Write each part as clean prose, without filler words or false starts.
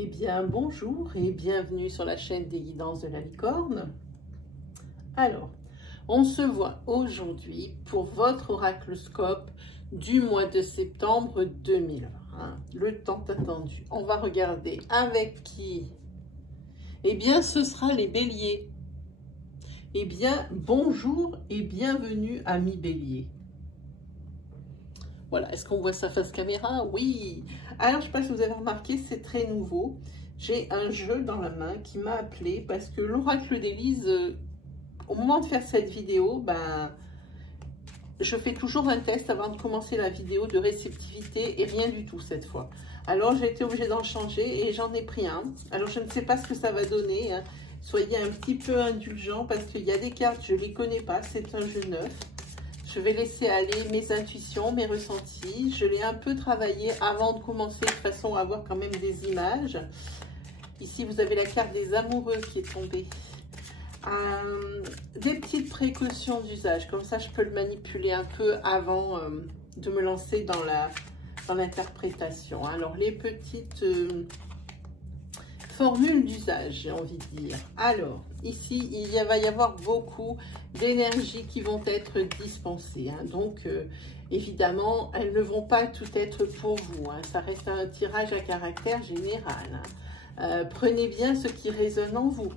Eh bien, bonjour et bienvenue sur la chaîne des guidances de la licorne. Alors, on se voit aujourd'hui pour votre oracloscope du mois de septembre 2020, le tant attendu. On va regarder avec qui? Eh bien, ce sera les béliers. Eh bien, bonjour et bienvenue, amis béliers. Voilà, est-ce qu'on voit sa face caméra? Oui. Alors, je ne sais pas si vous avez remarqué, c'est très nouveau. J'ai un jeu dans la main qui m'a appelé parce que l'oracle d'Élise, au moment de faire cette vidéo, je fais toujours un test avant de commencer la vidéo de réceptivité et rien du tout cette fois. Alors, j'ai été obligée d'en changer et j'en ai pris un. Alors, je ne sais pas ce que ça va donner. Soyez un petit peu indulgents parce qu'il y a des cartes, je ne les connais pas, c'est un jeu neuf. Je vais laisser aller mes intuitions, mes ressentis. Je l'ai un peu travaillé avant de commencer de façon à avoir quand même des images. Ici, vous avez la carte des amoureux qui est tombée. Des petites précautions d'usage. Comme ça, je peux le manipuler un peu avant de me lancer dans l'interprétation. Alors, les petites formules d'usage, j'ai envie de dire. Alors, ici, va y avoir beaucoup d'énergie qui vont être dispensées. Donc, évidemment, elles ne vont pas toutes être pour vous. Ça reste un tirage à caractère général. Prenez bien ce qui résonne en vous.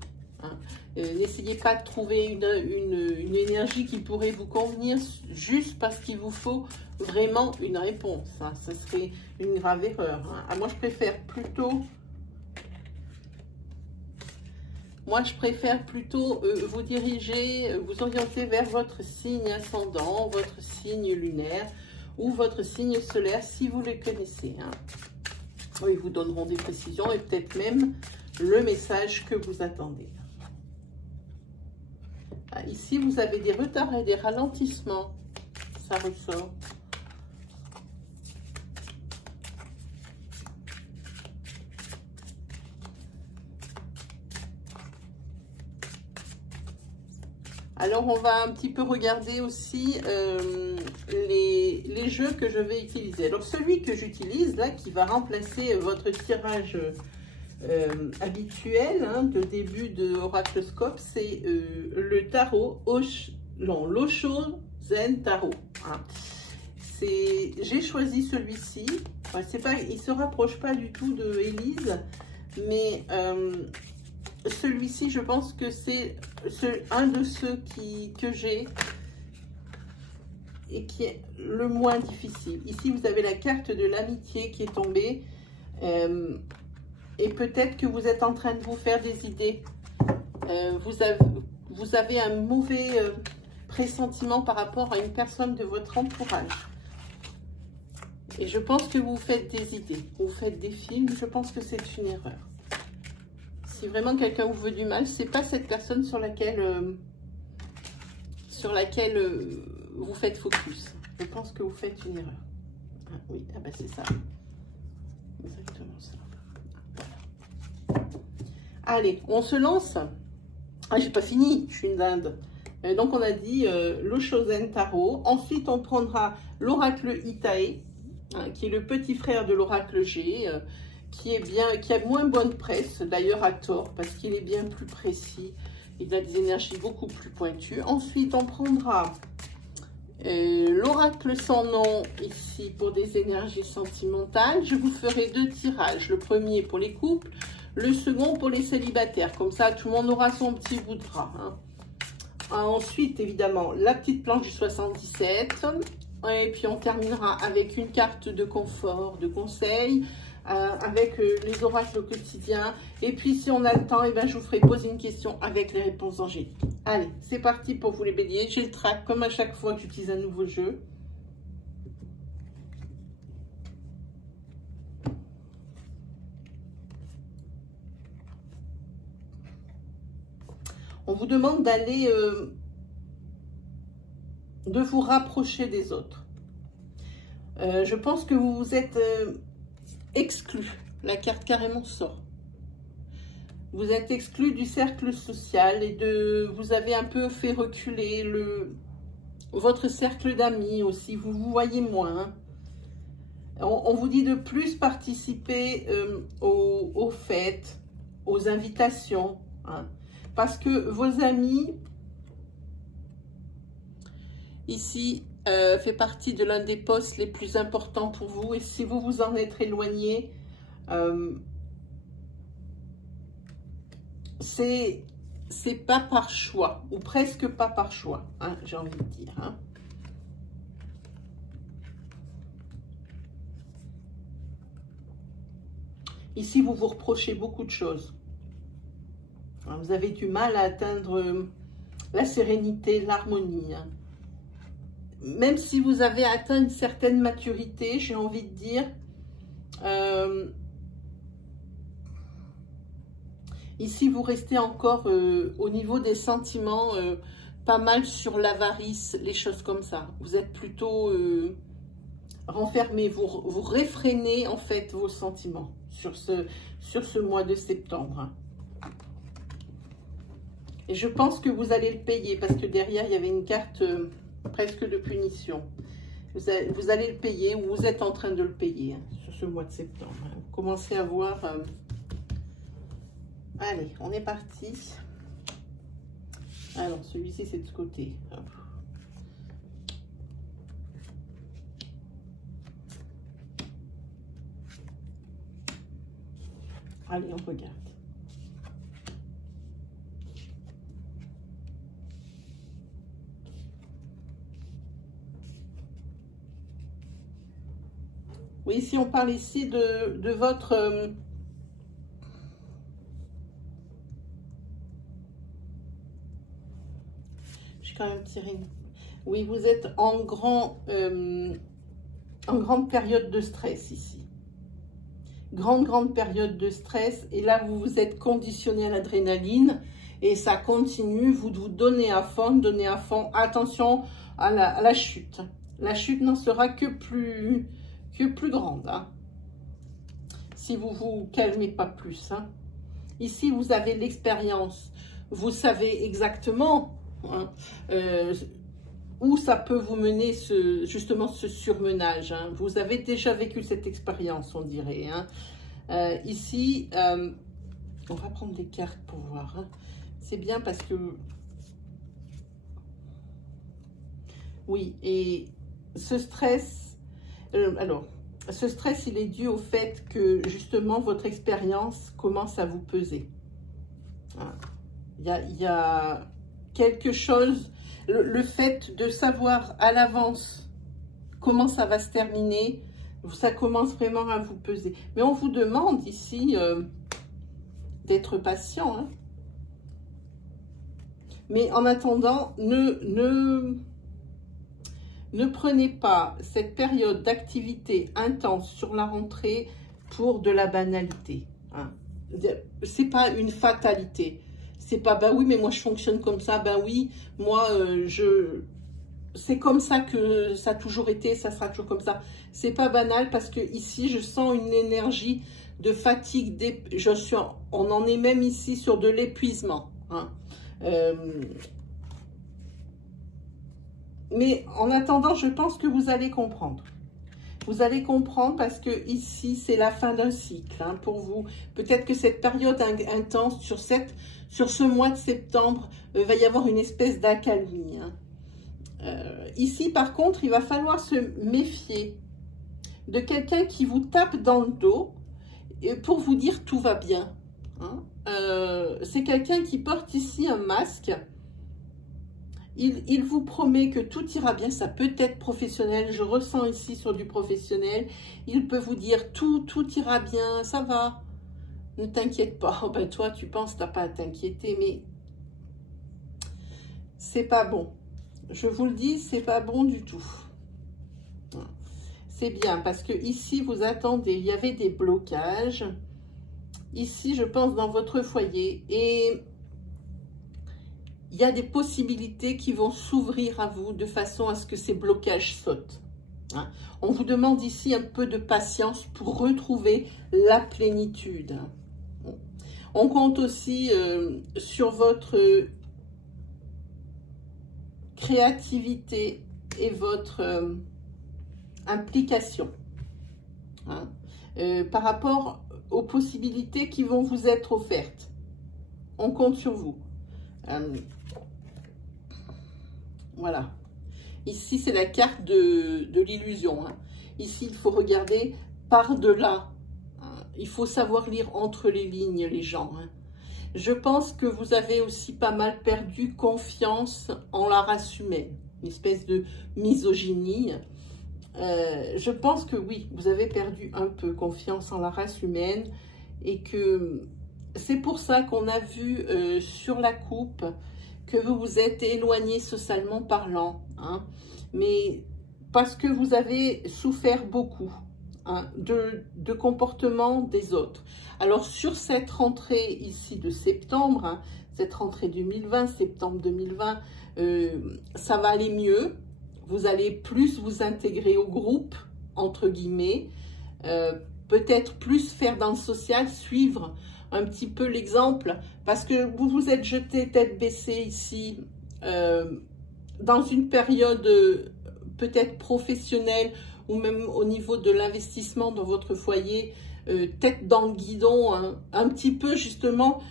N'essayez pas de trouver une énergie qui pourrait vous convenir juste parce qu'il vous faut vraiment une réponse. Ce serait une grave erreur. Moi, je préfère plutôt... vous diriger, vous orienter vers votre signe ascendant, votre signe lunaire ou votre signe solaire si vous le connaissez. Ils vous donneront des précisions et peut-être même le message que vous attendez. Ici, vous avez des retards et des ralentissements. Ça ressort. Alors, on va un petit peu regarder aussi les jeux que je vais utiliser. Alors, celui que j'utilise, là, qui va remplacer votre tirage habituel de début de oracloscope, c'est le tarot, l'Osho Zen Tarot. J'ai choisi celui-ci. Il ne se rapproche pas du tout de Élise, mais... celui-ci, je pense que c'est un de ceux que j'ai et qui est le moins difficile. Ici, vous avez la carte de l'amitié qui est tombée. Et peut-être que vous êtes en train de vous faire des idées. Vous avez un mauvais pressentiment par rapport à une personne de votre entourage. Et je pense que vous faites des idées. Vous faites des films. Je pense que c'est une erreur. Si vraiment quelqu'un vous veut du mal, c'est pas cette personne sur laquelle vous faites focus. Je pense que vous faites une erreur. Oui, c'est ça. Exactement ça. Voilà. Allez, on se lance. J'ai pas fini, je suis une dinde. Donc on a dit l'Osho Zen Tarot. Ensuite, on prendra l'oracle Itae, qui est le petit frère de l'oracle G. Qui a moins bonne presse, d'ailleurs à tort, parce qu'il est bien plus précis. Il a des énergies beaucoup plus pointues. Ensuite, on prendra l'oracle sans nom, ici, pour des énergies sentimentales. Je vous ferai 2 tirages. Le premier pour les couples, le second pour les célibataires. Comme ça, tout le monde aura son petit bout de gras. Ensuite, évidemment, la petite planche du 77. Et puis, on terminera avec une carte de confort, de conseil, avec les oracles quotidiens. Et puis, si on a le temps, je vous ferai poser une question avec les réponses angéliques. Allez, c'est parti pour vous les béliers. J'ai le track comme à chaque fois que j'utilise un nouveau jeu. On vous demande d'aller, de vous rapprocher des autres. Je pense que vous vous êtes... exclu, la carte carrément sort. Vous êtes exclu du cercle social et vous avez un peu fait reculer votre cercle d'amis aussi. Vous vous voyez moins. On vous dit de plus participer aux fêtes, aux invitations, hein, parce que vos amis, ici, fait partie de l'un des postes les plus importants pour vous. Et si vous vous en êtes éloigné, c'est pas par choix, ou presque pas par choix, hein, j'ai envie de dire. Hein. Ici, vous vous reprochez beaucoup de choses. Vous avez du mal à atteindre la sérénité, l'harmonie. Hein. Même si vous avez atteint une certaine maturité, j'ai envie de dire, ici, vous restez encore au niveau des sentiments, pas mal sur l'avarice, les choses comme ça. Vous êtes plutôt renfermé, vous réfrénez en fait vos sentiments sur ce mois de septembre. Et je pense que vous allez le payer parce que derrière, il y avait une carte presque de punition. Vous allez le payer ou vous êtes en train de le payer hein, sur ce mois de septembre. Hein. Vous commencez à voir... Allez, on est parti. Alors, celui-ci, c'est de ce côté. Hop. Allez, on regarde. Oui, ici, on parle ici de votre... J'ai quand même tiré une... Oui, vous êtes en grande période de stress ici. Grande période de stress. Et là, vous vous êtes conditionné à l'adrénaline. Et ça continue. Vous donnez à fond, Attention à la chute. La chute n'en sera que plus grande. Hein. Si vous vous calmez pas plus. Hein. Ici, vous avez l'expérience. Vous savez exactement hein, où ça peut vous mener justement ce surmenage. Hein. Vous avez déjà vécu cette expérience, on dirait. Hein. Ici, on va prendre des cartes pour voir. Hein. C'est bien parce que... Oui, et ce stress... ce stress, il est dû au fait que justement votre expérience commence à vous peser. Hein. Il y a quelque chose... Le fait de savoir à l'avance comment ça va se terminer, ça commence vraiment à vous peser. Mais on vous demande ici d'être patient. Hein. Mais en attendant, ne prenez pas cette période d'activité intense sur la rentrée pour de la banalité. Hein. C'est pas une fatalité. C'est pas, bah oui, mais moi je fonctionne comme ça, bah oui, moi c'est comme ça que ça a toujours été, ça sera toujours comme ça. C'est pas banal parce que ici je sens une énergie de fatigue, on en est même ici sur de l'épuisement. Hein. Mais en attendant, je pense que vous allez comprendre. Vous allez comprendre parce que ici, c'est la fin d'un cycle hein, pour vous. Peut-être que cette période intense, sur ce mois de septembre, va y avoir une espèce d'accalmie. Hein. Ici, par contre, il va falloir se méfier de quelqu'un qui vous tape dans le dos pour vous dire tout va bien. Hein. C'est quelqu'un qui porte ici un masque. Il vous promet que tout ira bien, ça peut être professionnel, je ressens ici sur du professionnel. Il peut vous dire tout ira bien, ça va, ne t'inquiète pas. Oh ben toi, tu penses, t'as pas à t'inquiéter, mais c'est pas bon. Je vous le dis, c'est pas bon du tout. C'est bien, parce que ici, vous attendez, il y avait des blocages. Ici, je pense, dans votre foyer, et... il y a des possibilités qui vont s'ouvrir à vous de façon à ce que ces blocages sautent. Hein. On vous demande ici un peu de patience pour retrouver la plénitude. On compte aussi sur votre créativité et votre implication. hein, par rapport aux possibilités qui vont vous être offertes. On compte sur vous. Voilà. Ici, c'est la carte de l'illusion. Hein. Ici, il faut regarder par-delà. Hein. Il faut savoir lire entre les lignes, les gens. Hein. Je pense que vous avez aussi pas mal perdu confiance en la race humaine. Une espèce de misogynie. Je pense que oui, vous avez perdu un peu confiance en la race humaine. Et que c'est pour ça qu'on a vu sur la coupe que vous vous êtes éloigné socialement parlant, hein, mais parce que vous avez souffert beaucoup, hein, de comportement des autres. Alors sur cette rentrée ici de septembre, hein, cette rentrée 2020, septembre 2020, ça va aller mieux. Vous allez plus vous intégrer au groupe, entre guillemets, peut-être plus faire dans le social, suivre un petit peu l'exemple, parce que vous vous êtes jeté tête baissée ici, dans une période peut-être professionnelle, ou même au niveau de l'investissement dans votre foyer, tête dans le guidon, hein, un petit peu justement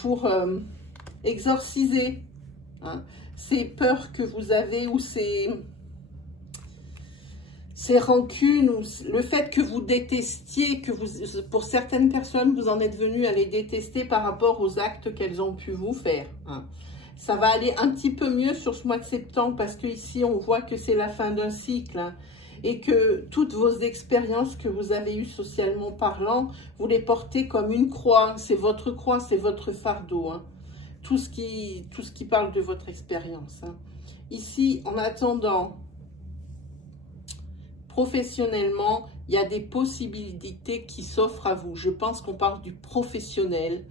pour exorciser, hein, ces peurs que vous avez, ou ces rancunes, ou le fait que vous détestiez, que vous, pour certaines personnes, vous en êtes venu à les détester par rapport aux actes qu'elles ont pu vous faire. Hein. Ça va aller un petit peu mieux sur ce mois de septembre, parce que ici on voit que c'est la fin d'un cycle, hein, et que toutes vos expériences que vous avez eues socialement parlant, vous les portez comme une croix. C'est votre croix, c'est votre fardeau. Hein. Tout ce qui parle de votre expérience. Hein. Ici, en attendant, professionnellement, il y a des possibilités qui s'offrent à vous. Je pense qu'on parle du professionnel.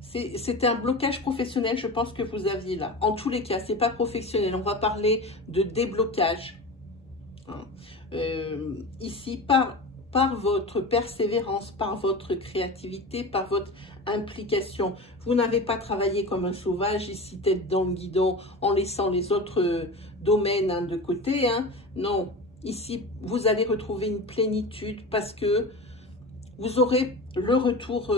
C'est un blocage professionnel, je pense, que vous aviez là. En tous les cas, ce n'est pas professionnel. On va parler de déblocage. Hein. Ici, par votre persévérance, par votre créativité, par votre implication. Vous n'avez pas travaillé comme un sauvage, ici, tête dans le guidon, en laissant les autres domaines, hein, de côté. Hein. Non, ici, vous allez retrouver une plénitude, parce que vous aurez le retour,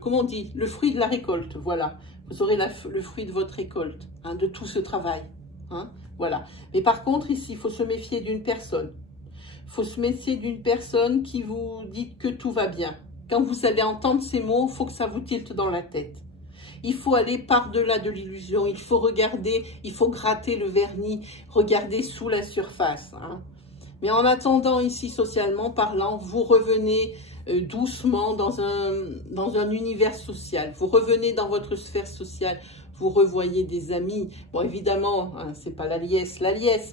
comment on dit, le fruit de la récolte, voilà. Vous aurez le fruit de votre récolte, hein, de tout ce travail. Hein, voilà. Mais par contre, ici, il faut se méfier d'une personne. Il faut se méfier d'une personne qui vous dit que tout va bien. Quand vous allez entendre ces mots, il faut que ça vous tilte dans la tête. Il faut aller par-delà de l'illusion. Il faut regarder, il faut gratter le vernis, regarder sous la surface. Hein. Mais en attendant, ici, socialement parlant, vous revenez doucement dans un univers social. Vous revenez dans votre sphère sociale. Vous revoyez des amis. Bon, évidemment, hein, c'est pas la liesse,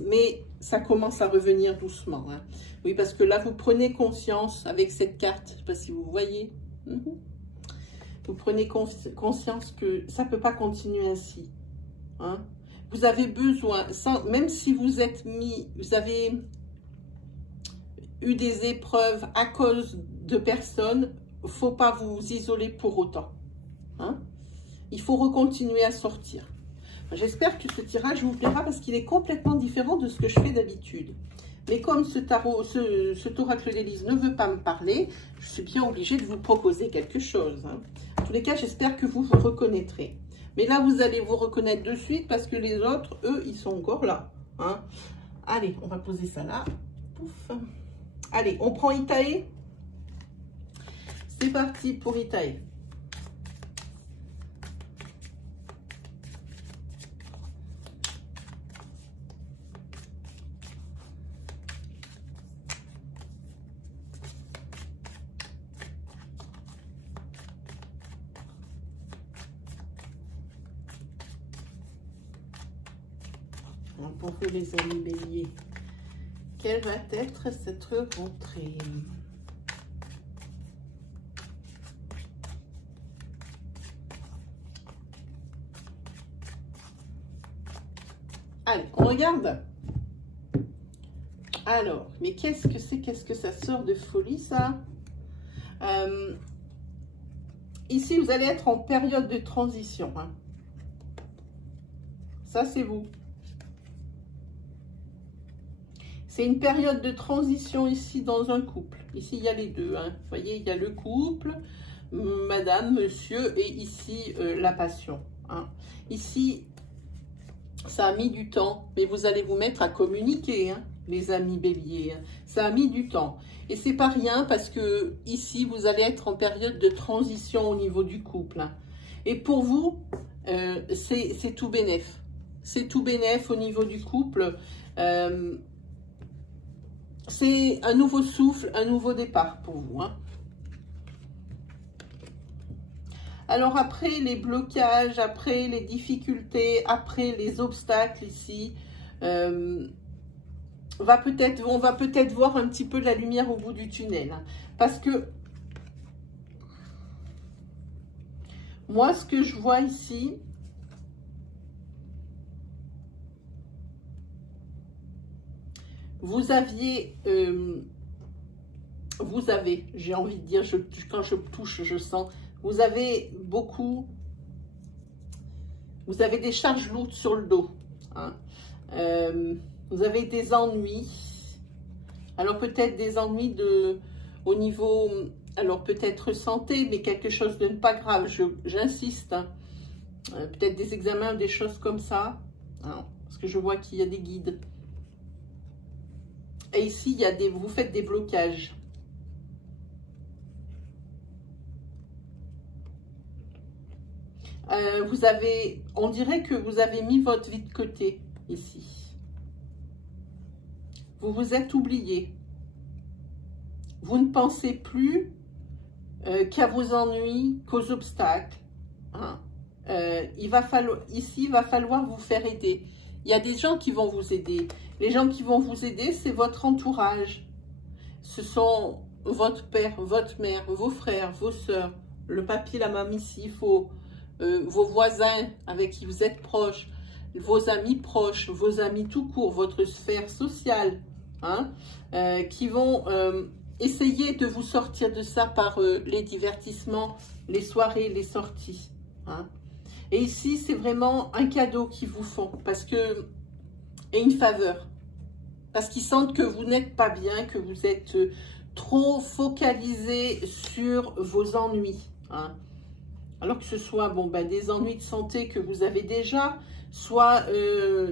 mais ça commence à revenir doucement. Hein. Oui, parce que là, vous prenez conscience avec cette carte, je ne sais pas si vous voyez, vous prenez conscience que ça ne peut pas continuer ainsi. Hein. Vous avez besoin, même si vous avez eu des épreuves à cause de personnes, il ne faut pas vous isoler pour autant. Hein. Il faut recontinuer à sortir. J'espère que ce tirage vous plaira, parce qu'il est complètement différent de ce que je fais d'habitude. Mais comme cet oracle d'Élise ne veut pas me parler, je suis bien obligée de vous proposer quelque chose. Hein. En tous les cas, j'espère que vous vous reconnaîtrez. Mais là, vous allez vous reconnaître de suite, parce que les autres, eux, ils sont encore là. Hein. Allez, on va poser ça là. Pouf. Allez, on prend Itae. C'est parti pour Itae. Alors pour vous, les amis béliers, quelle va être cette rentrée? Allez, on regarde. Alors, mais qu'est-ce que c'est? Qu'est-ce que ça sort de folie, ça? Ici, vous allez être en période de transition. Hein. Ça, c'est vous. C'est une période de transition ici dans un couple. Ici, il y a les deux. Hein. Vous voyez, il y a le couple, madame, monsieur, et ici, la passion. Hein. Ici, ça a mis du temps, mais vous allez vous mettre à communiquer, hein, les amis béliers. Hein. Ça a mis du temps. Et c'est pas rien parce que ici, vous allez être en période de transition au niveau du couple. Hein. Et pour vous, c'est tout bénef. C'est tout bénef au niveau du couple. C'est un nouveau souffle, un nouveau départ pour vous. Hein. Alors après les blocages, après les difficultés, après les obstacles ici, on va peut-être voir un petit peu la lumière au bout du tunnel. Hein. Parce que moi, ce que je vois ici, vous avez, j'ai envie de dire, quand je touche, je sens, vous avez des charges lourdes sur le dos. Hein. Vous avez des ennuis. Alors peut-être des ennuis au niveau, alors peut-être santé, mais quelque chose de pas grave, j'insiste. Hein. Peut-être des examens, des choses comme ça. Hein, parce que je vois qu'il y a des guides. Et ici, vous faites des blocages. On dirait que vous avez mis votre vie de côté, ici. Vous vous êtes oublié. Vous ne pensez plus qu'à vos ennuis, qu'aux obstacles. Hein. Ici, il va falloir vous faire aider. Il y a des gens qui vont vous aider. Les gens qui vont vous aider, c'est votre entourage. Ce sont votre père, votre mère, vos frères, vos sœurs, le papy, la mamie s'il faut, vos voisins avec qui vous êtes proches, vos amis proches, vos amis tout court, votre sphère sociale, hein, qui vont essayer de vous sortir de ça par les divertissements, les soirées, les sorties. Hein. Et ici, c'est vraiment un cadeau qu'ils vous font et une faveur. Parce qu'ils sentent que vous n'êtes pas bien, que vous êtes trop focalisé sur vos ennuis. Hein. Alors que ce soit des ennuis de santé que vous avez déjà, soit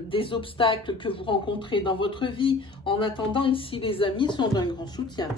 des obstacles que vous rencontrez dans votre vie. En attendant, ici, les amis sont d'un grand soutien.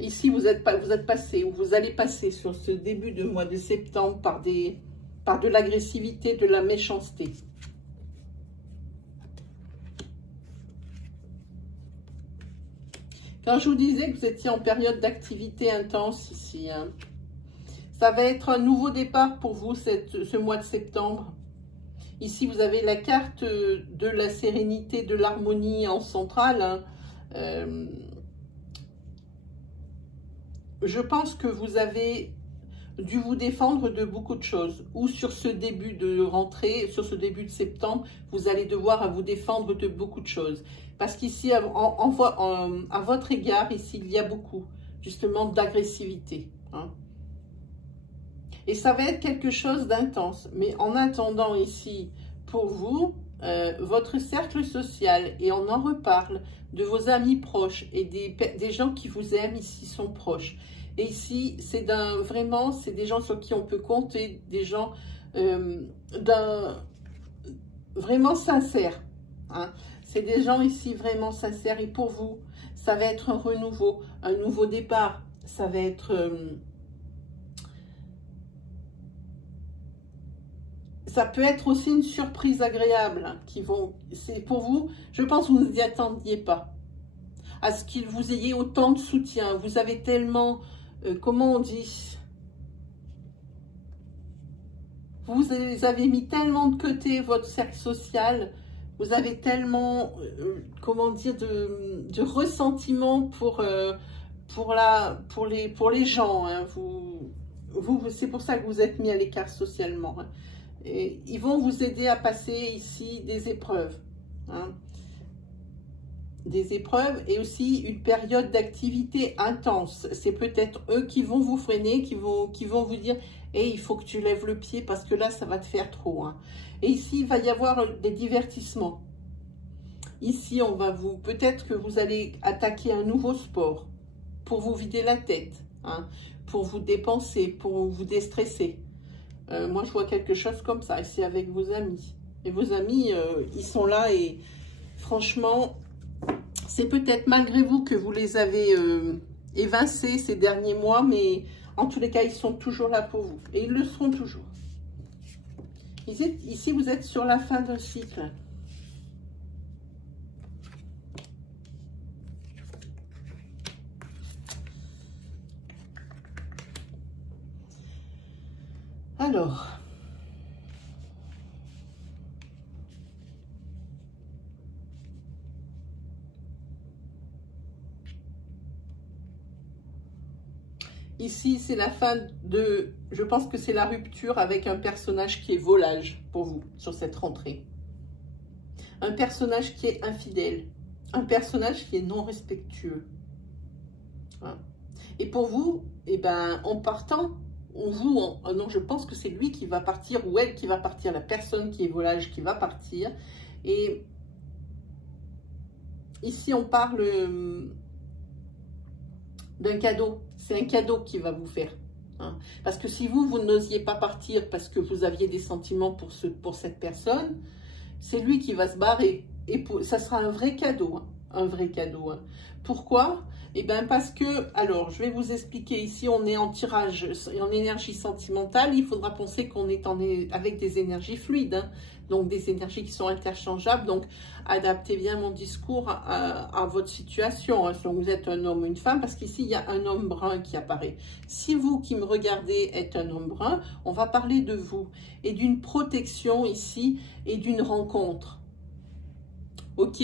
Ici, vous êtes passé, ou vous allez passer sur ce début de mois de septembre par de l'agressivité, de la méchanceté. Quand je vous disais que vous étiez en période d'activité intense ici, hein, ça va être un nouveau départ pour vous ce mois de septembre. Ici, vous avez la carte de la sérénité, de l'harmonie en centrale. Hein, je pense que vous avez dû vous défendre de beaucoup de choses. Ou sur ce début de rentrée, sur ce début de septembre, vous allez devoir vous défendre de beaucoup de choses. Parce qu'ici, à votre égard, ici, il y a beaucoup, justement, d'agressivité. Hein. Et ça va être quelque chose d'intense. Mais en attendant ici, pour vous, votre cercle social, et on en reparle, de vos amis proches et des gens qui vous aiment ici sont proches. Et ici, c'est vraiment, c'est des gens sur qui on peut compter, des gens vraiment sincères. Hein. C'est des gens ici vraiment sincères. Et pour vous, ça va être un renouveau, un nouveau départ. Ça va être... ça peut être aussi une surprise agréable. Hein, c'est pour vous, je pense que vous ne vous y attendiez pas. À ce qu'il vous ayez autant de soutien. Vous avez tellement... comment on dit? Vous avez mis tellement de côté votre cercle social. Vous avez tellement, comment dire, de ressentiment pour pour les gens, hein, c'est pour ça que vous êtes mis à l'écart socialement. Hein. Et ils vont vous aider à passer ici des épreuves. Hein. Des épreuves et aussi une période d'activité intense. C'est peut-être eux qui vont vous freiner, qui vont vous dire hey, il faut que tu lèves le pied parce que là, ça va te faire trop. Hein. Et ici, il va y avoir des divertissements. Ici, peut-être que vous allez attaquer un nouveau sport pour vous vider la tête, hein, pour vous dépenser, pour vous déstresser. Moi, je vois quelque chose comme ça. Et c'est avec vos amis. Et vos amis, ils sont là et franchement, c'est peut-être malgré vous que vous les avez évincés ces derniers mois, mais en tous les cas, ils sont toujours là pour vous. Et ils le seront toujours. Ici, vous êtes sur la fin d'un cycle. Alors, ici, c'est la fin de... Je pense que c'est la rupture avec un personnage qui est volage pour vous sur cette rentrée. Un personnage qui est infidèle. Un personnage qui est non respectueux. Voilà. Et pour vous, eh ben, en partant... non, je pense que c'est lui qui va partir ou elle qui va partir, la personne qui est volage qui va partir. Et ici, on parle d'un cadeau. C'est un cadeau qu'il va vous faire. Hein. Parce que si vous n'osiez pas partir parce que vous aviez des sentiments pour cette personne, c'est lui qui va se barrer. Et ça sera un vrai cadeau. Hein. Un vrai cadeau. Hein. Pourquoi ? Eh bien, parce que, alors, je vais vous expliquer. Ici, on est en tirage, en énergie sentimentale. Il faudra penser qu'on est avec des énergies fluides. Hein, donc, des énergies qui sont interchangeables. Donc, adaptez bien mon discours à votre situation. Hein, si vous êtes un homme ou une femme, parce qu'ici, il y a un homme brun qui apparaît. Si vous qui me regardez êtes un homme brun, on va parler de vous et d'une protection ici et d'une rencontre. Ok ?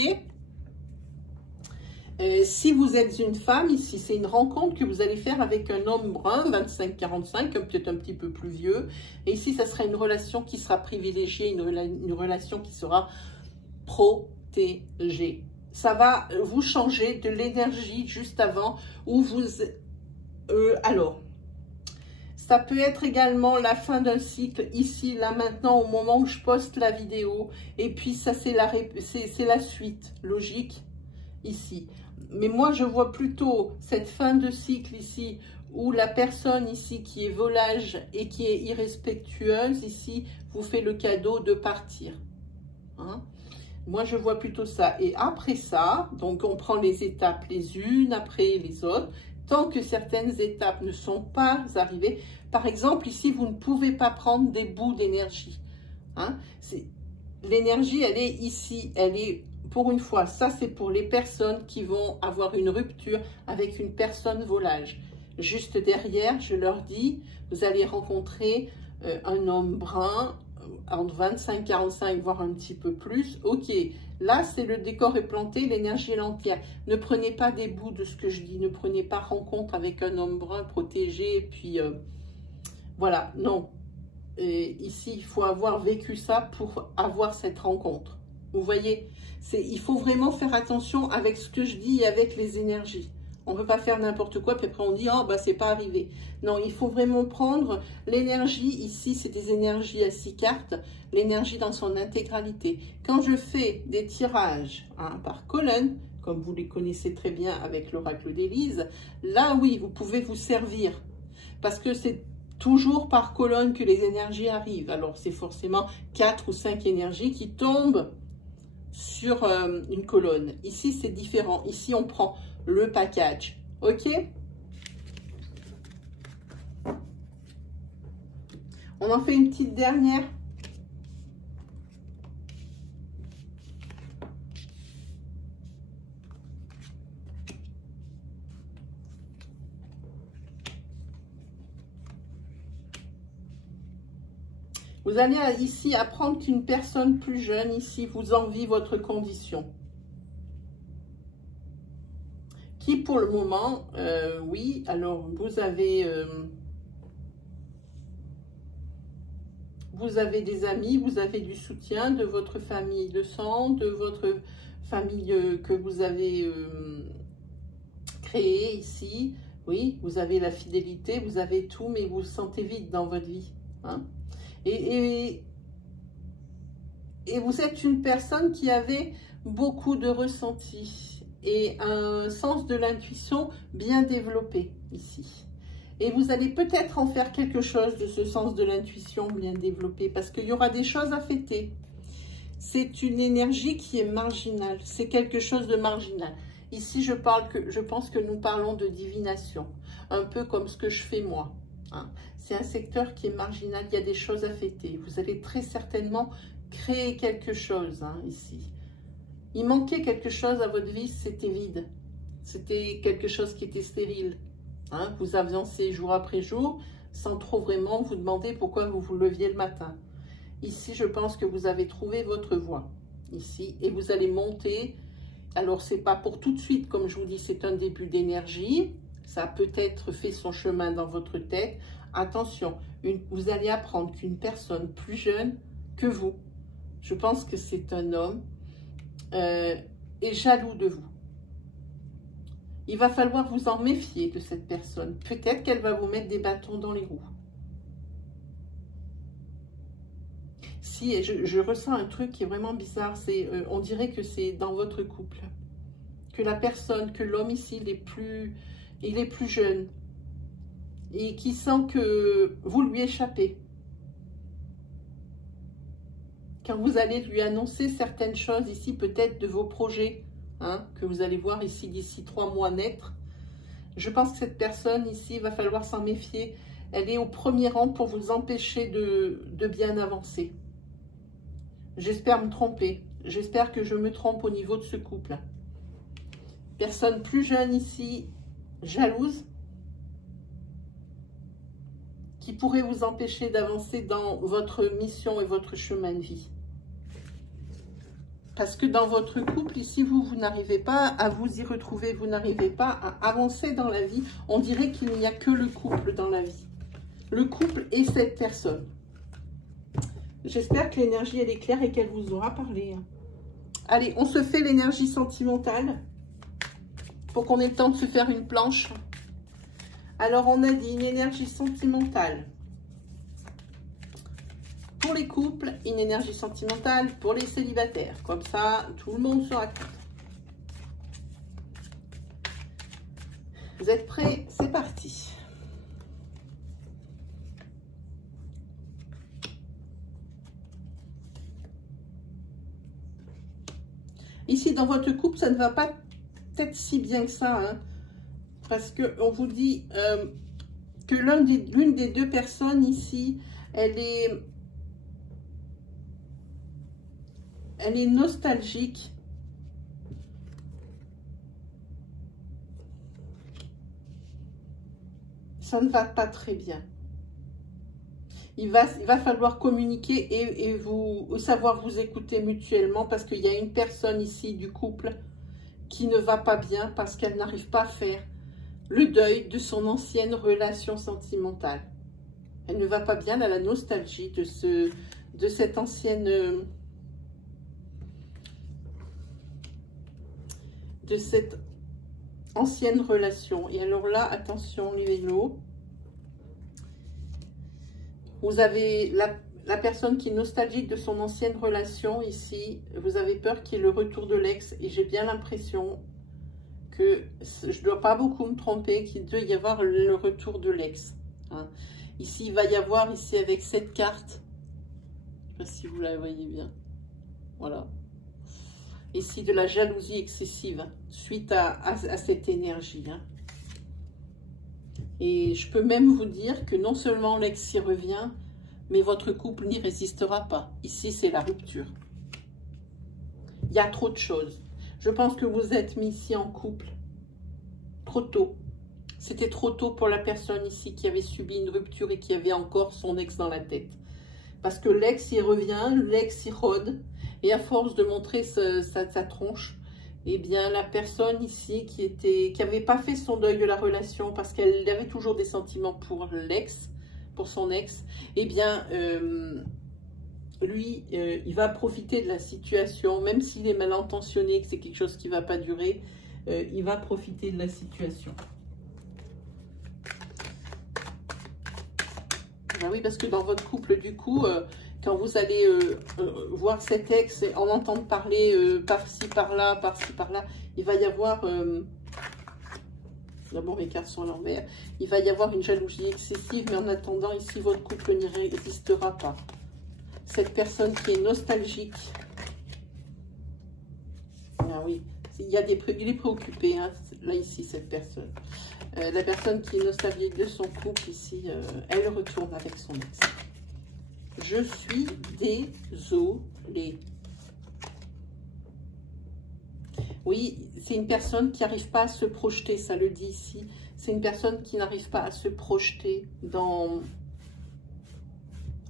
Si vous êtes une femme, ici, c'est une rencontre que vous allez faire avec un homme brun, 25-45, peut-être un petit peu plus vieux. Et ici, ça sera une relation qui sera privilégiée, une relation qui sera protégée. Ça va vous changer de l'énergie juste avant où vous... alors, ça peut être également la fin d'un cycle, ici, là, maintenant, au moment où je poste la vidéo. Et puis, ça, c'est la suite logique, ici. Mais moi, je vois plutôt cette fin de cycle ici, où la personne ici qui est volage et qui est irrespectueuse, ici, vous fait le cadeau de partir. Hein? Moi, je vois plutôt ça. Et après ça, donc on prend les étapes les unes après les autres. Tant que certaines étapes ne sont pas arrivées, par exemple, ici, vous ne pouvez pas prendre des bouts d'énergie. Hein? L'énergie, elle est ici, elle est... Pour une fois, ça c'est pour les personnes qui vont avoir une rupture avec une personne volage. Juste derrière, je leur dis, vous allez rencontrer un homme brun, entre 25-45, voire un petit peu plus. Ok, là c'est le décor est planté, l'énergie est entière. Ne prenez pas des bouts de ce que je dis, ne prenez pas rencontre avec un homme brun protégé, puis voilà, non. Et ici, il faut avoir vécu ça pour avoir cette rencontre. Vous voyez, il faut vraiment faire attention avec ce que je dis et avec les énergies. On ne peut pas faire n'importe quoi, puis après on dit « Oh, bah c'est pas arrivé ». Non, il faut vraiment prendre l'énergie. Ici, c'est des énergies à 6 cartes, l'énergie dans son intégralité. Quand je fais des tirages hein, par colonne, comme vous les connaissez très bien avec l'oracle d'Élise, là, oui, vous pouvez vous servir. Parce que c'est toujours par colonne que les énergies arrivent. Alors, c'est forcément 4 ou 5 énergies qui tombent sur une colonne. Ici, c'est différent. Ici, on prend le package. OK? On en fait une petite dernière. Vous allez ici apprendre qu'une personne plus jeune, ici, vous envie votre condition. Qui pour le moment, oui, alors vous avez des amis, vous avez du soutien de votre famille de sang, de votre famille que vous avez créée ici. Oui, vous avez la fidélité, vous avez tout, mais vous vous sentez vide dans votre vie. Hein? Et vous êtes une personne qui avait beaucoup de ressenti et un sens de l'intuition bien développé ici. Et vous allez peut-être en faire quelque chose de ce sens de l'intuition bien développé parce qu'il y aura des choses à fêter. C'est une énergie qui est marginale, c'est quelque chose de marginal. Ici, je pense que nous parlons de divination, un peu comme ce que je fais moi. Hein. C'est un secteur qui est marginal, il y a des choses à fêter. Vous allez très certainement créer quelque chose ici. Il manquait quelque chose à votre vie, c'était vide. C'était quelque chose qui était stérile. Hein. Vous avancez jour après jour sans trop vraiment vous demander pourquoi vous vous leviez le matin. Ici, je pense que vous avez trouvé votre voie. Ici, et vous allez monter. Alors, c'est pas pour tout de suite, comme je vous dis, c'est un début d'énergie. Ça a peut-être fait son chemin dans votre tête. Attention, vous allez apprendre qu'une personne plus jeune que vous, je pense que c'est un homme, est jaloux de vous. Il va falloir vous en méfier de cette personne. Peut-être qu'elle va vous mettre des bâtons dans les roues. Si, je ressens un truc qui est vraiment bizarre, c'est on dirait que c'est dans votre couple. Que la personne, que l'homme ici, il est plus jeune. Et qui sent que vous lui échappez. Quand vous allez lui annoncer certaines choses ici, peut-être de vos projets, hein, que vous allez voir ici d'ici 3 mois naître. Je pense que cette personne ici, il va falloir s'en méfier. Elle est au premier rang pour vous empêcher de bien avancer. J'espère me tromper. J'espère que je me trompe au niveau de ce couple. Personne plus jeune ici, jalouse, qui pourrait vous empêcher d'avancer dans votre mission et votre chemin de vie. Parce que dans votre couple, ici, vous n'arrivez pas à vous y retrouver, vous n'arrivez pas à avancer dans la vie. On dirait qu'il n'y a que le couple dans la vie. Le couple et cette personne. J'espère que l'énergie, elle est claire et qu'elle vous aura parlé. Allez, on se fait l'énergie sentimentale pour qu'on ait le temps de se faire une planche. Alors, on a dit une énergie sentimentale pour les couples, une énergie sentimentale pour les célibataires. Comme ça, tout le monde sera clair. Vous êtes prêts? C'est parti. Ici, dans votre couple, ça ne va pas peut-être si bien que ça, hein, parce qu'on vous dit que l'une des deux personnes ici, elle est nostalgique. Ça ne va pas très bien. Il va falloir communiquer et savoir vous écouter mutuellement parce qu'il y a une personne ici du couple qui ne va pas bien parce qu'elle n'arrive pas à faire le deuil de son ancienne relation sentimentale. Elle ne va pas bien, elle a la nostalgie de cette ancienne... de cette ancienne relation. Et alors là, attention les vélos. Vous avez la personne qui est nostalgique de son ancienne relation ici. Vous avez peur qu'il y ait le retour de l'ex. Et j'ai bien l'impression que je ne dois pas beaucoup me tromper, qu'il doit y avoir le retour de l'ex. Hein. Ici, il va y avoir, ici avec cette carte, je ne sais pas si vous la voyez bien. Voilà. Ici, de la jalousie excessive suite à cette énergie. Hein. Et je peux même vous dire que non seulement l'ex y revient, mais votre couple n'y résistera pas. Ici, c'est la rupture. Il y a trop de choses. Je pense que vous êtes mis ici en couple trop tôt. C'était trop tôt pour la personne ici qui avait subi une rupture et qui avait encore son ex dans la tête. Parce que l'ex y revient, l'ex y rôde. Et à force de montrer sa tronche, eh bien, la personne ici qui avait pas fait son deuil de la relation parce qu'elle avait toujours des sentiments pour l'ex, pour son ex, eh bien, lui, il va profiter de la situation, même s'il est mal intentionné, que c'est quelque chose qui ne va pas durer, il va profiter de la situation. Ben oui, parce que dans votre couple, du coup, quand vous allez voir cet ex et en entendre parler par-ci, par-là, il va y avoir... D'abord, mes cartes sont à l'envers. Il va y avoir une jalousie excessive, mais en attendant, ici, votre couple n'y résistera pas. Cette personne qui est nostalgique. Ah oui, il est préoccupé, hein, là, ici, cette personne. La personne qui est nostalgique de son couple, ici, elle retourne avec son ex. Je suis désolée. Oui, c'est une personne qui n'arrive pas à se projeter, ça le dit ici. C'est une personne qui n'arrive pas à se projeter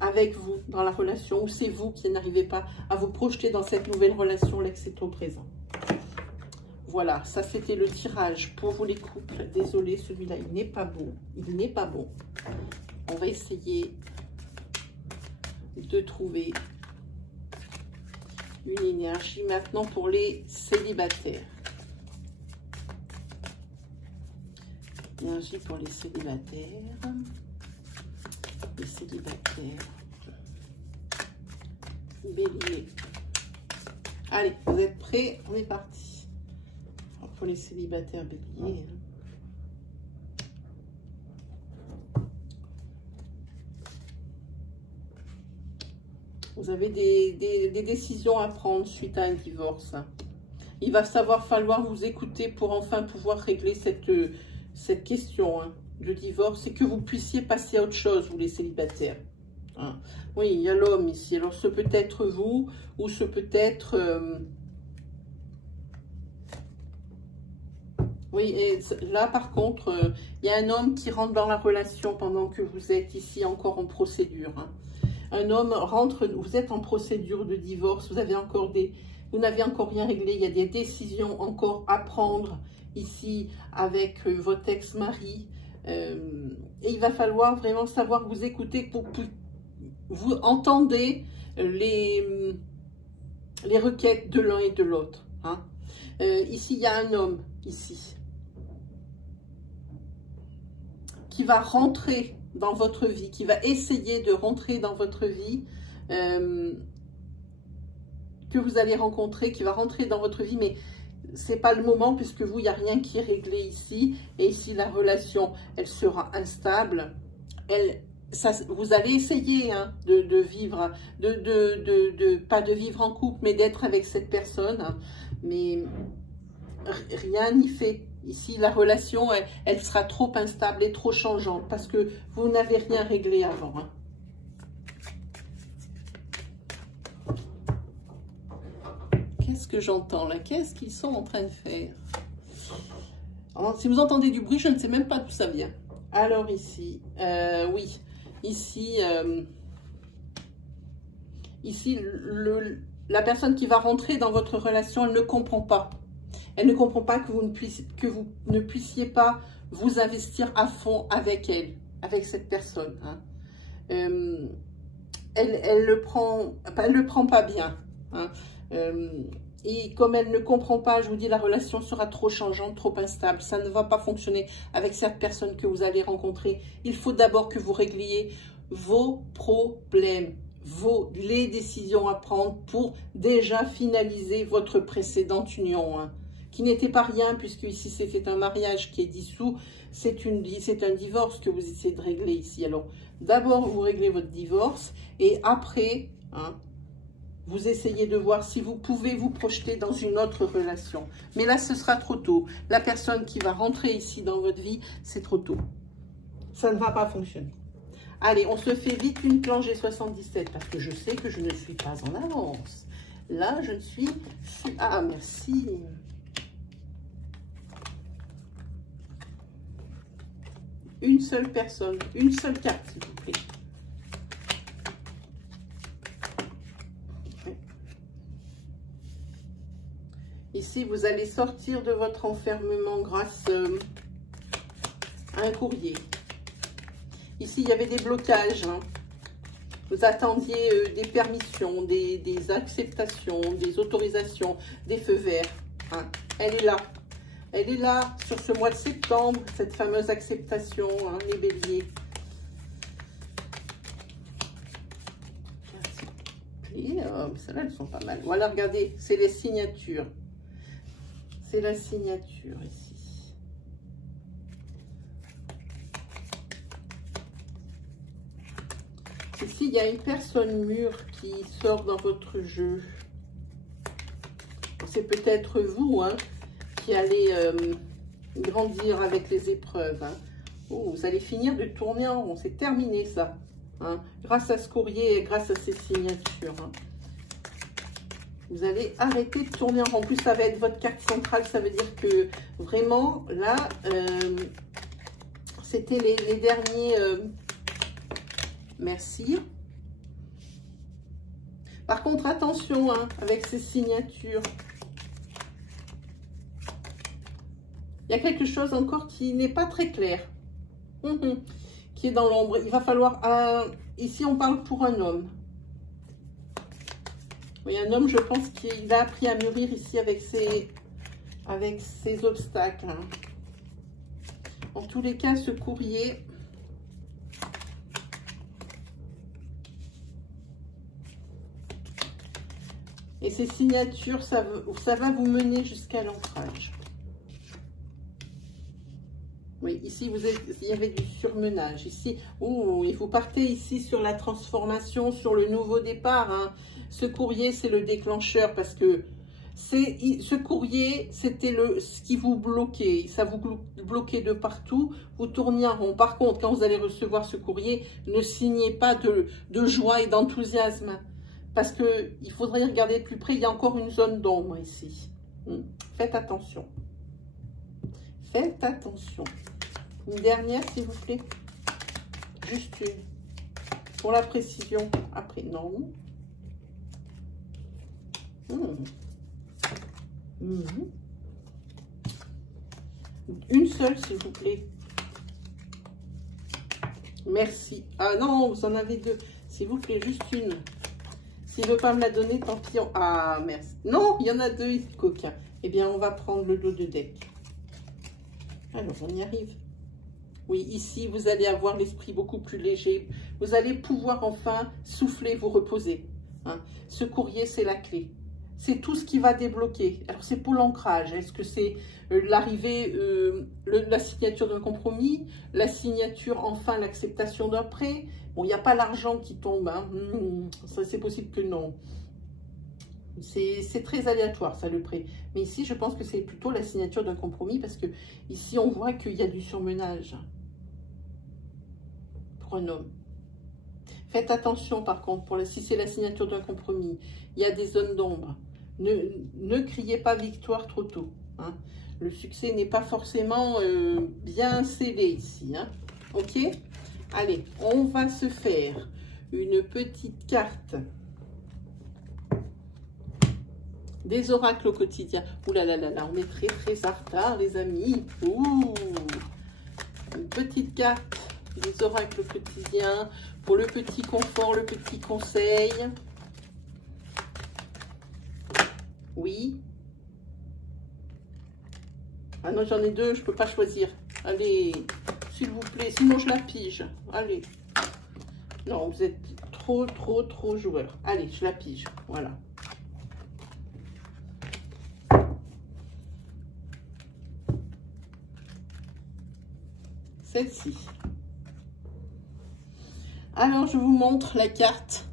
avec vous, dans la relation, ou c'est vous qui n'arrivez pas à vous projeter dans cette nouvelle relation, l'ex est au présent. Voilà, ça c'était le tirage pour vous les couples. Désolé, celui-là, il n'est pas beau. Il n'est pas bon. On va essayer de trouver une énergie maintenant pour les célibataires. Énergie pour les célibataires. Les célibataires. Bélier. Allez, vous êtes prêts? On est parti. Pour les célibataires béliers. Vous avez des décisions à prendre suite à un divorce. Il va falloir vous écouter pour enfin pouvoir régler cette question de divorce et que vous puissiez passer à autre chose, vous les célibataires. Hein. Oui, il y a l'homme ici. Alors, ce peut être vous ou ce peut être... Oui, et là, par contre, il y a un homme qui rentre dans la relation pendant que vous êtes ici encore en procédure. Hein. Un homme rentre, vous êtes en procédure de divorce, vous n'avez encore rien réglé, il y a des décisions encore à prendre ici avec votre ex-mari. Et il va falloir vraiment savoir vous écouter pour que vous entendez les requêtes de l'un et de l'autre. Hein. Ici, il y a un homme, ici, qui va rentrer dans votre vie, qui va essayer de rentrer dans votre vie, que vous allez rencontrer, qui va rentrer dans votre vie, mais c'est pas le moment puisque vous, il n'y a rien qui est réglé ici. Et ici, la relation, elle sera instable. Vous allez essayer de vivre, pas de vivre en couple, mais d'être avec cette personne. Mais rien n'y fait. Ici, la relation, elle sera trop instable et trop changeante parce que vous n'avez rien réglé avant. Hein. Qu'est-ce que j'entends là? Qu'est-ce qu'ils sont en train de faire? Alors, si vous entendez du bruit, je ne sais même pas d'où ça vient. Alors ici, oui, ici, la personne qui va rentrer dans votre relation, elle ne comprend pas. Elle ne comprend pas que vous ne puissiez pas vous investir à fond avec elle, avec cette personne. Hein. Elle le prend pas bien. Hein. Et comme elle ne comprend pas, je vous dis, la relation sera trop changeante, trop instable. Ça ne va pas fonctionner avec cette personne que vous allez rencontrer. Il faut d'abord que vous régliez vos problèmes, les décisions à prendre pour déjà finaliser votre précédente union. Hein. Qui n'était pas rien, puisque ici c'était un mariage qui est dissous, c'est un divorce que vous essayez de régler ici. Alors, d'abord, vous réglez votre divorce, et après, hein, vous essayez de voir si vous pouvez vous projeter dans une autre relation. Mais là, ce sera trop tôt. La personne qui va rentrer ici dans votre vie, c'est trop tôt. Ça ne va pas fonctionner. Allez, on se fait vite une plongée 77, parce que je sais que je ne suis pas en avance. Là, je suis... Ah, merci. Une seule personne, une seule carte, s'il vous plaît. Ici, vous allez sortir de votre enfermement grâce à un courrier. Ici, il y avait des blocages. Hein. Vous attendiez des permissions, des acceptations, des autorisations, des feux verts. Hein. Elle est là. Elle est là sur ce mois de septembre, cette fameuse acceptation, hein, les béliers. Celles-là, elles sont pas mal. Voilà, regardez, c'est les signatures. C'est la signature ici. Ici, il y a une personne mûre qui sort dans votre jeu. C'est peut-être vous, hein, qui allez grandir avec les épreuves. Hein. Oh, vous allez finir de tourner en rond. C'est terminé, ça. Hein, grâce à ce courrier et grâce à ces signatures. Hein. Vous allez arrêter de tourner en rond. En plus, ça va être votre carte centrale. Ça veut dire que vraiment, là, c'était les derniers... merci. Par contre, attention hein, avec ces signatures. Il y a quelque chose encore qui n'est pas très clair. Qui est dans l'ombre. Il va falloir... ici, on parle pour un homme. Oui, un homme, je pense qu'il a appris à mûrir ici avec ses obstacles. Hein. En tous les cas, ce courrier... Et ces signatures, ça va vous mener jusqu'à l'ancrage. Oui, ici, il y avait du surmenage. Ici, et vous partez ici sur la transformation, sur le nouveau départ. Hein. Ce courrier, c'est le déclencheur parce que ce courrier, c'était ce qui vous bloquait. Ça vous bloquait de partout. Vous tourniez en rond. Par contre, quand vous allez recevoir ce courrier, ne signez pas de joie et d'enthousiasme. Parce qu'il faudrait regarder de plus près. Il y a encore une zone d'ombre ici. Faites attention. Faites attention. Une dernière, s'il vous plaît. Juste une. Pour la précision. Après, non. Une seule, s'il vous plaît. Merci. Ah non, vous en avez deux. S'il vous plaît, juste une. S'il ne veut pas me la donner, tant pis. Ah, merci. Non, il y en a deux, coquin. Eh bien, on va prendre le lot de deck. Alors, on y arrive. Oui, ici, vous allez avoir l'esprit beaucoup plus léger. Vous allez pouvoir enfin souffler, vous reposer. Hein. Ce courrier, c'est la clé. C'est tout ce qui va débloquer. Alors, c'est pour l'ancrage. Est-ce que c'est l'arrivée, la signature d'un compromis, la signature, enfin, l'acceptation d'un prêt? Bon, il n'y a pas l'argent qui tombe. Hein. Ça, c'est possible que non. C'est très aléatoire, ça, le prêt. Mais ici, je pense que c'est plutôt la signature d'un compromis parce que ici, on voit qu'il y a du surmenage pour un homme. Faites attention, par contre, si c'est la signature d'un compromis, il y a des zones d'ombre. Ne criez pas victoire trop tôt. Hein. Le succès n'est pas forcément bien scellé ici. Hein. Ok? Allez, on va se faire une petite carte des oracles au quotidien. Ouh là là là là, on est très très en retard, les amis. Ouh, une petite carte des oracles au quotidien pour le petit confort, le petit conseil. Oui. Ah non, j'en ai deux, je peux pas choisir. Allez, s'il vous plaît, sinon je la pige. Allez. Non, vous êtes trop joueur. Allez, je la pige. Voilà. Celle-ci. Alors, je vous montre la carte.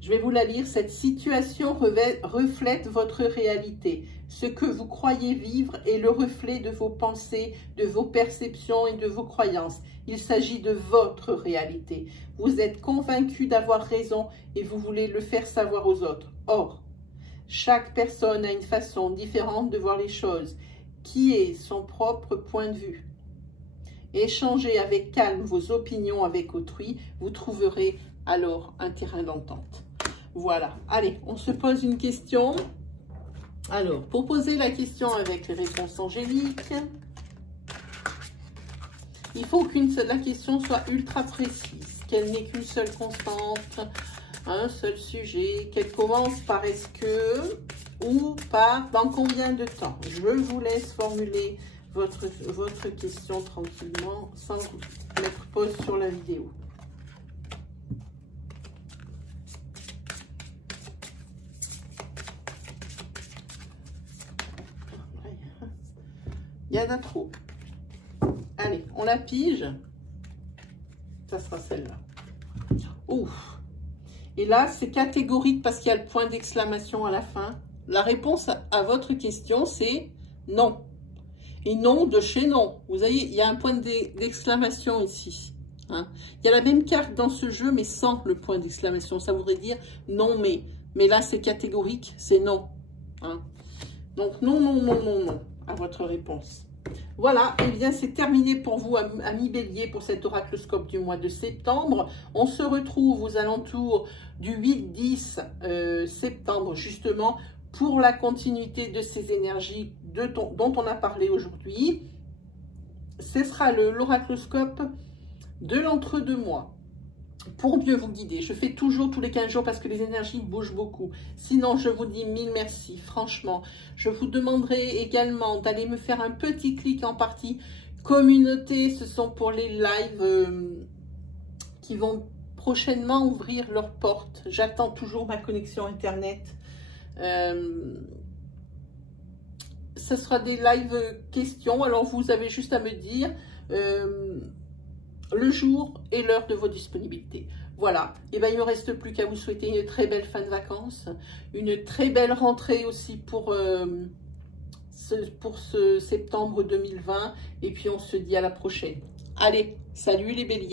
Je vais vous la lire. Cette situation reflète votre réalité. Ce que vous croyez vivre est le reflet de vos pensées, de vos perceptions et de vos croyances. Il s'agit de votre réalité. Vous êtes convaincu d'avoir raison et vous voulez le faire savoir aux autres. Or, chaque personne a une façon différente de voir les choses, qui est son propre point de vue. Échangez avec calme vos opinions avec autrui, vous trouverez alors un terrain d'entente. Voilà. Allez, on se pose une question. Alors, pour poser la question avec les réponses angéliques, il faut la question soit ultra précise, qu'elle n'ait qu'une seule constante, un seul sujet, qu'elle commence par est-ce que ou par dans combien de temps. Je vous laisse formuler votre question tranquillement sans mettre pause sur la vidéo. Il y en a trop. Allez, on la pige. Ça sera celle-là. Ouf. Et là, c'est catégorique parce qu'il y a le point d'exclamation à la fin. La réponse à votre question, c'est non. Et non de chez non. Vous voyez, il y a un point d'exclamation ici. Hein. Il y a la même carte dans ce jeu, mais sans le point d'exclamation. Ça voudrait dire non, mais. Mais là, c'est catégorique, c'est non. Hein. Donc, non, non, non, non, non, à votre réponse. Voilà, et bien c'est terminé pour vous, amis Bélier, pour cet oracloscope du mois de septembre. On se retrouve aux alentours du 8-10 septembre, justement, pour la continuité de ces énergies dont on a parlé aujourd'hui. Ce sera l'oracloscope de l'entre-deux-mois. Pour mieux vous guider, je fais toujours tous les 15 jours parce que les énergies bougent beaucoup. Sinon, je vous dis mille merci, franchement. Je vous demanderai également d'aller me faire un petit clic en partie. Communauté, ce sont pour les lives qui vont prochainement ouvrir leurs portes. J'attends toujours ma connexion Internet. Ce sera des lives questions. Alors, vous avez juste à me dire... le jour et l'heure de vos disponibilités. Voilà, et bien il ne me reste plus qu'à vous souhaiter une très belle fin de vacances, une très belle rentrée aussi pour ce septembre 2020, et puis on se dit à la prochaine. Allez, salut les béliers.